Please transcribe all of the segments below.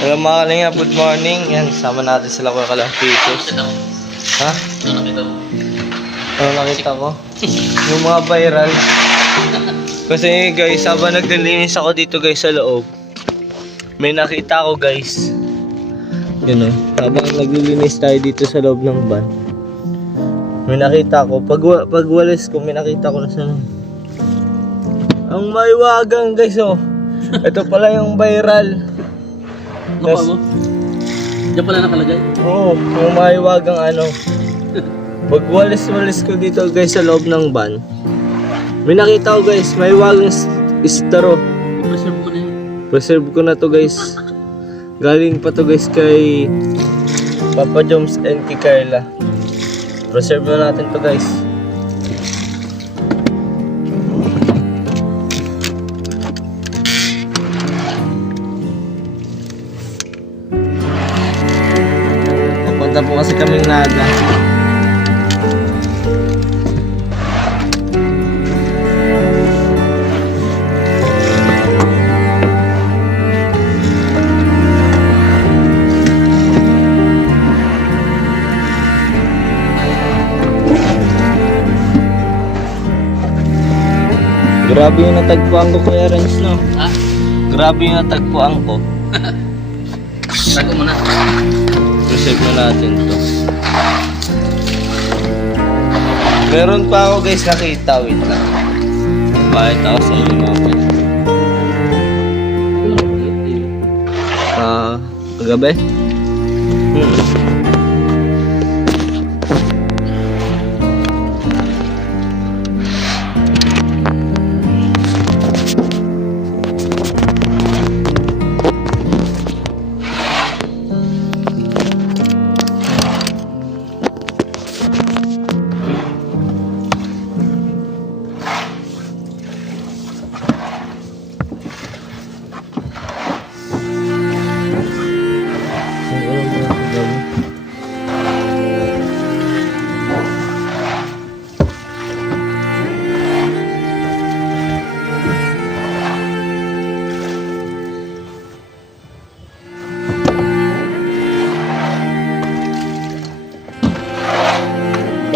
Hello mga kalinga, good morning. Yan, sama natin sila ko kalampitos. Ha? Ano nakita mo? Ano nakita ko? Yung mga viral. Kasi guys, habang naglilinis ako dito guys sa loob, may nakita ko guys. Yun o, habang naglilinis tayo dito sa loob ng van, may nakita ko, pag walis ko, may nakita ko na sana. Ang maiwagang guys oh. Ito pala yung viral. Mukha mo? Diyan pala nakalagay? Oo, yung maiwagang ano. Pag walis-walis ko dito guys sa loob ng van, may nakita ko guys, maiwagang istaro. I-preserve mo na yun. Preserve ko na to guys. Galing pa to guys kay Papa Joms and kay Carla. Preserve na natin to guys. Papunta po kasi kaming Naga. Grabe yung natagpuan ko Kuya Renz, no? Ha? Grabe yung natagpuan ko. Tago mo na. Preserve na natin to. Meron pa ako guys nakita, wait lang. Bakit ako sa inyo namin? Kagabi?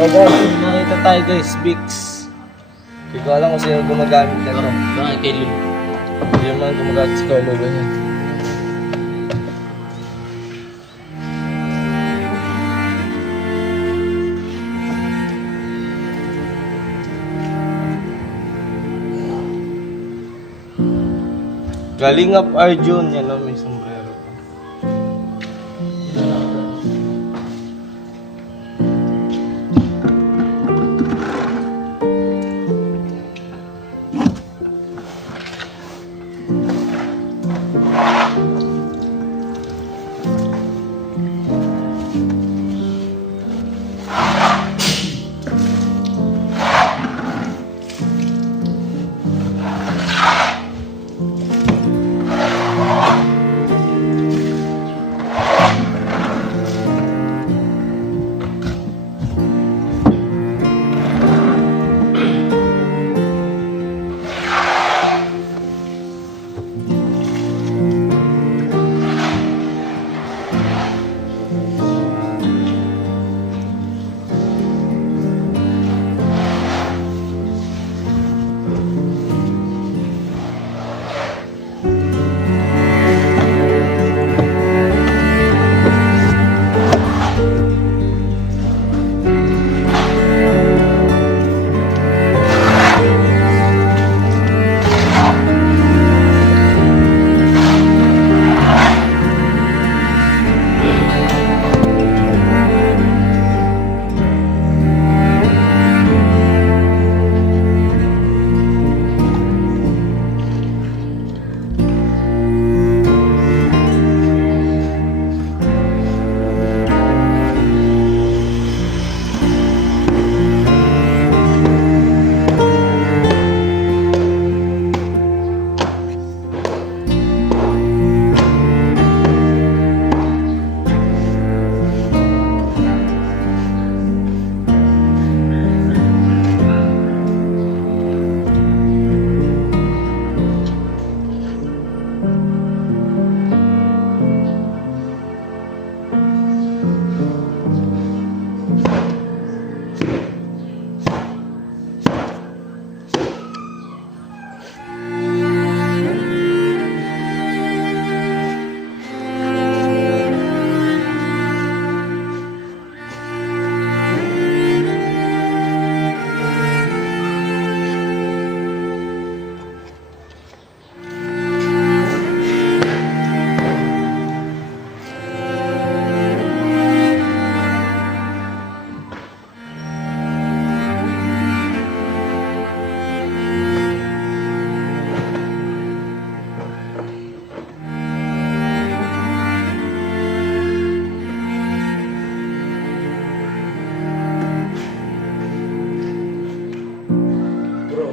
Guys, nakita tayo guys, Bix. Hindi ko alam kung sino gumagamit na ito. Bakit kay Lul? Hindi naman gumagamit si Carlo ganyan. Galing up Arjun, yan o, may sombrero pa. Bro,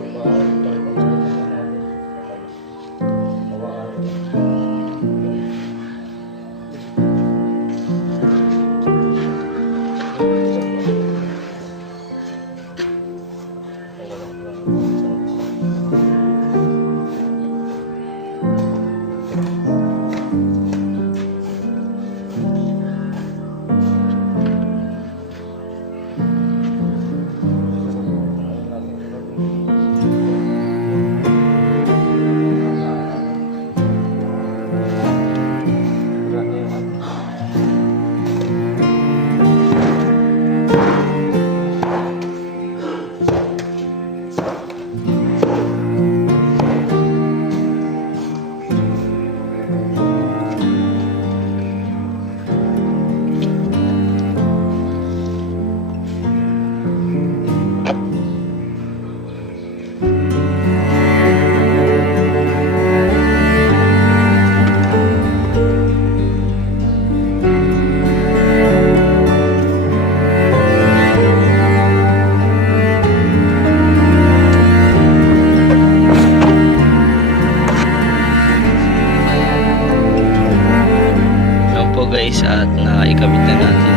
Yan po guys, at naikabit na natin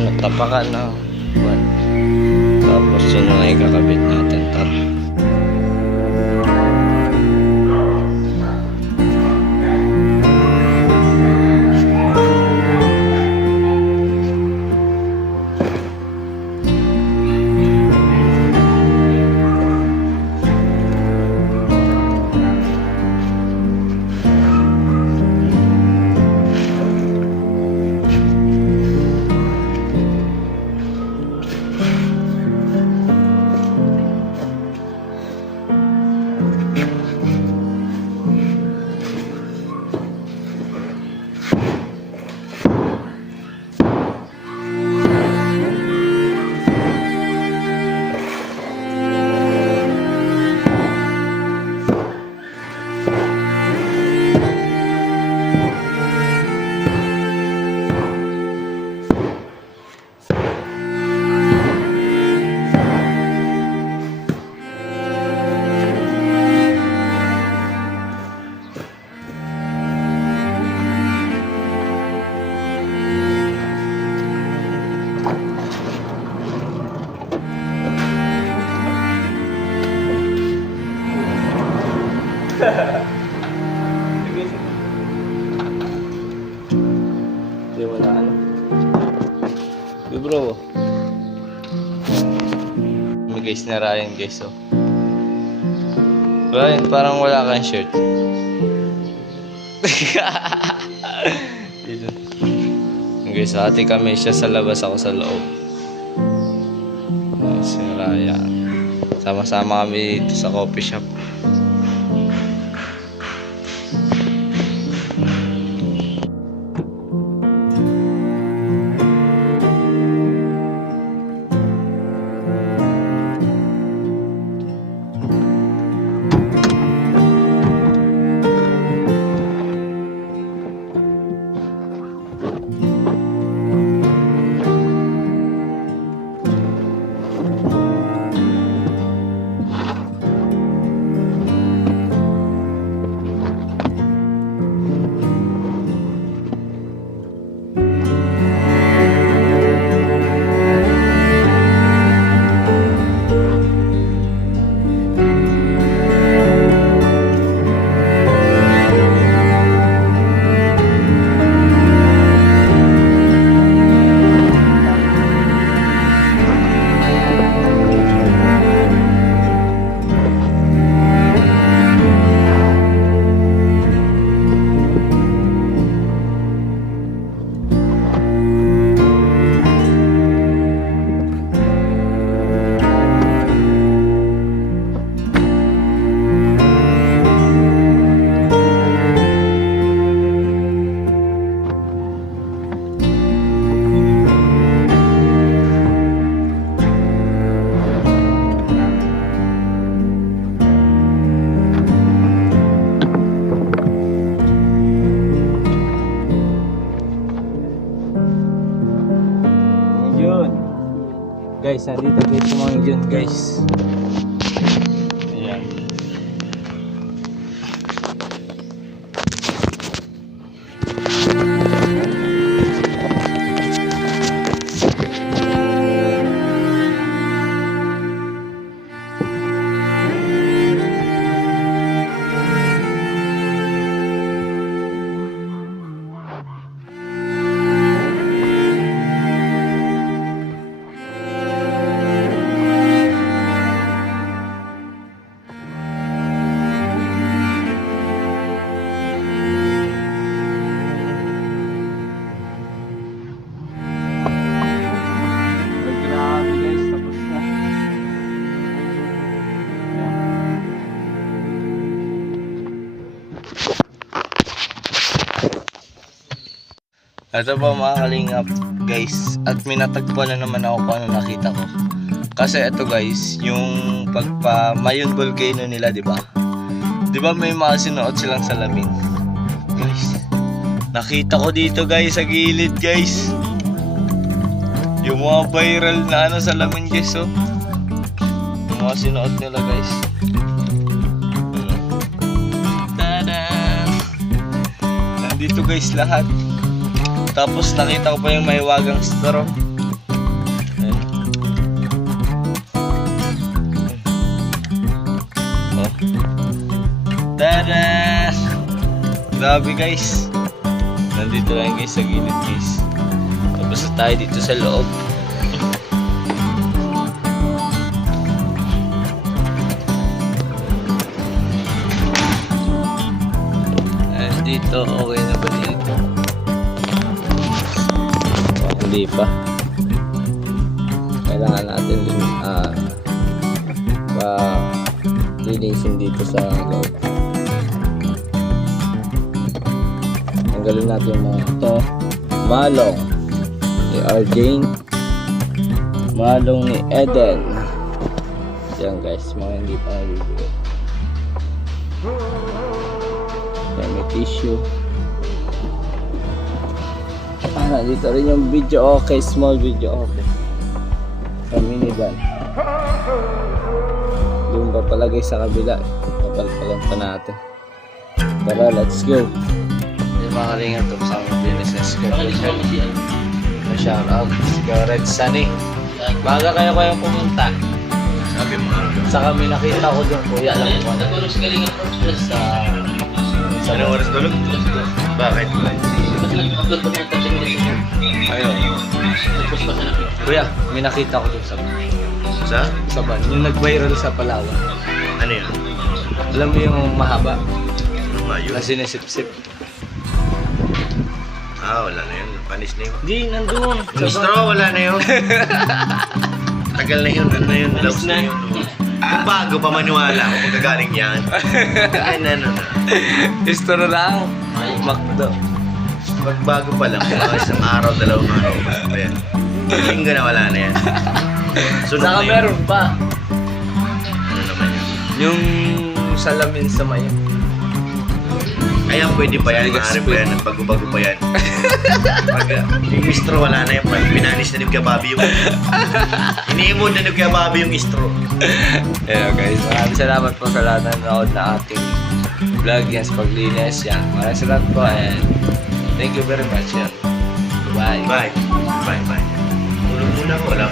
yung tapakan na buwan. Tapos yun na ikakabit natin. Tara. Hindi wala ano. Hey bro. May guys na Ryan guys oh. Ryan, parang wala kang shirt. Dito. Guys, hati kami, siya sa labas, ako sa loob. Si Ryan. Sama-sama kami dito sa coffee shop. Guys, nandito guys yung mga dyan guys. Ayan. Ay, grabe guys, tapos na. Ito ba mga kalingap guys, at minatagpuan na naman ako kung ano nakita ko. Kasi ito guys, yung Mayon volcano nila, di ba? Di ba may mga sinuot silang salamin? Guys, nakita ko dito guys sa gilid guys. Yung mga viral na salamin guys, oh. Yung mga sinuot nila guys. Tada! Nandito guys lahat. Tapos nakita ko pa yung mahiwagang straw. Ayan. Oh. Tada! Grabe guys. Nandito lang guys sa gilid guys. Tapos na tayo dito sa loob. Ayan, dito okay na ba dito? Hindi pa. Kailangan natin din linisin dito sa loob. Tanggalin natin yung mga ito. Malong ni Arjane, malong ni Eden. Yan guys, mga hindi pa naliligo. Yan, may tissue. Dito rin yung video okay, small video okay sa minivan. Doon pa palagay sa kabila, papalpalan pa natin. Tara, let's go. Yung mga kalingap to sa aming business ko. Shout out si Red Sunny. Baga kayo pumunta. Sabi mo nga. Sa kami nakita ko doon, kuya lang po. Nagulong si Galingan Sa Anong oras tulog? Bakit? Kasi nag-upload pa ng 30 minutes. Ayun. Nag-post pa siya na. Kuya, may nakita ko doon Sa? van. Yung nag-viral sa Palawan. Ano yun? Alam mo yung mahaba Ano nga yun? na sinisip-sip. Wala na yun. Panis na yun. Di, nandun. Yung straw, wala na yun. Tagal na yun. Ano na yun? Loves na yun. Bago pa maniwala kung magagaling yan. Ano. Istro lang. Makdo. Magbago pa lang. Mga isang araw, dalawang araw. Ayan. Linggo na wala na yan. Sunod Saka na yun. meron pa. Ano naman yun? Yung salamin sa mayan. Kaya pwede pa yan, maaari pa yan, at bago-bago pa yan. Pag yung istro wala na yan, pag pinanis na ni Gababi yung iniimod na ni Gababi yung istro. Hello guys, maraming salamat po sa lahat ng nanood na ating vlog yan sa paglinis yan. Maraming salamat po and thank you very much yan. Bye. Bye. Bye. Tulog muna ko, wala